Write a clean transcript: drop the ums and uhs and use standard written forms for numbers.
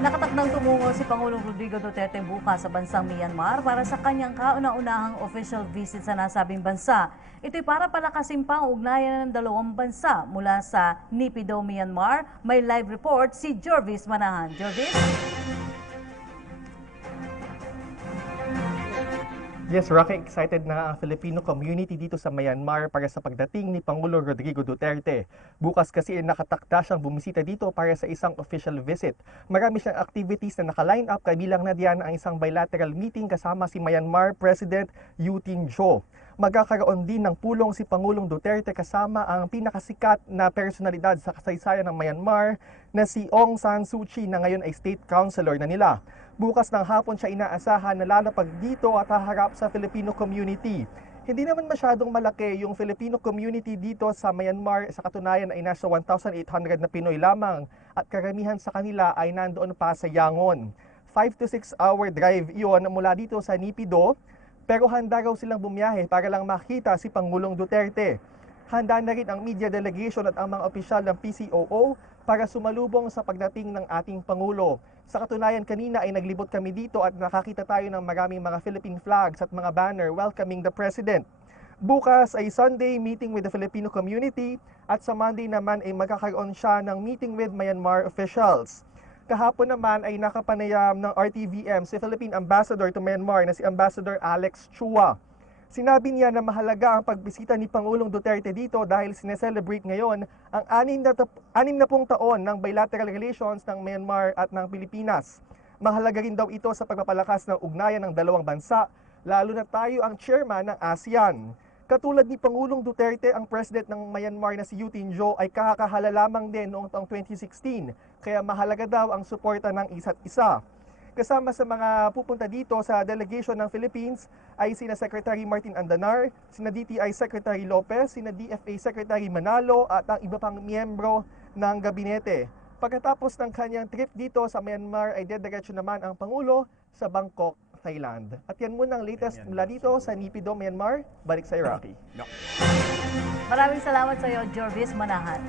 Nakatakdang tumungo si Pangulong Rodrigo Duterte bukas sa bansang Myanmar para sa kanyang kauna-unahang official visit sa nasabing bansa. Ito'y para palakasin pa ang ugnayan ng dalawang bansa. Mula sa Naypyidaw, Myanmar, may live report si Jorvis Manahan. Jorvis? Yes, Rocky, excited na ang Filipino community dito sa Myanmar para sa pagdating ni Pangulong Rodrigo Duterte. Bukas kasi nakatakda siyang bumisita dito para sa isang official visit. Marami siyang activities na naka-line up, kabilang na diyan ang isang bilateral meeting kasama si Myanmar President U Tin Jo. Magkakaroon din ng pulong si Pangulong Duterte kasama ang pinakasikat na personalidad sa kasaysayan ng Myanmar na si Aung San Suu Kyi na ngayon ay state councilor na nila. Bukas ng hapon siya inaasahan na lalapag dito at haharap sa Filipino community. Hindi naman masyadong malaki yung Filipino community dito sa Myanmar. Sa katunayan ay nasa 1,800 na Pinoy lamang at karamihan sa kanila ay nandoon pa sa Yangon. 5 to 6 hour drive iyon mula dito sa Naypyidaw, pero handa raw silang bumiyahe para lang makita si Pangulong Duterte. Handa na rin ang media delegation at ang mga opisyal ng PCOO para sumalubong sa pagdating ng ating Pangulo. Sa katunayan, kanina ay naglibot kami dito at nakakita tayo ng maraming mga Philippine flags at mga banner welcoming the President. Bukas ay Sunday meeting with the Filipino community at sa Monday naman ay magkakaroon siya ng meeting with Myanmar officials. Kahapon naman ay nakapanayam ng RTVM si Philippine Ambassador to Myanmar na si Ambassador Alex Chua. Sinabi niya na mahalaga ang pagbisita ni Pangulong Duterte dito dahil sineselebrate ngayon ang 60 taon ng bilateral relations ng Myanmar at ng Pilipinas. Mahalaga rin daw ito sa pagpapalakas ng ugnayan ng dalawang bansa, lalo na tayo ang chairman ng ASEAN. Katulad ni Pangulong Duterte, ang president ng Myanmar na si U Tin Jo ay kakakahala lamang din noong taong 2016, kaya mahalaga daw ang suporta ng isa't isa. Kasama sa mga pupunta dito sa delegation ng Philippines ay sina Secretary Martin Andanar, sina DTI Secretary Lopez, sina DFA Secretary Manalo at ang iba pang miyembro ng gabinete. Pagkatapos ng kanyang trip dito sa Myanmar ay dediretso naman ang Pangulo sa Bangkok, Thailand. At yan muna ang latest mula dito sa Naypyidaw, Myanmar. Balik sa Rocky. Maraming salamat sa iyo, Jorvis Manahan.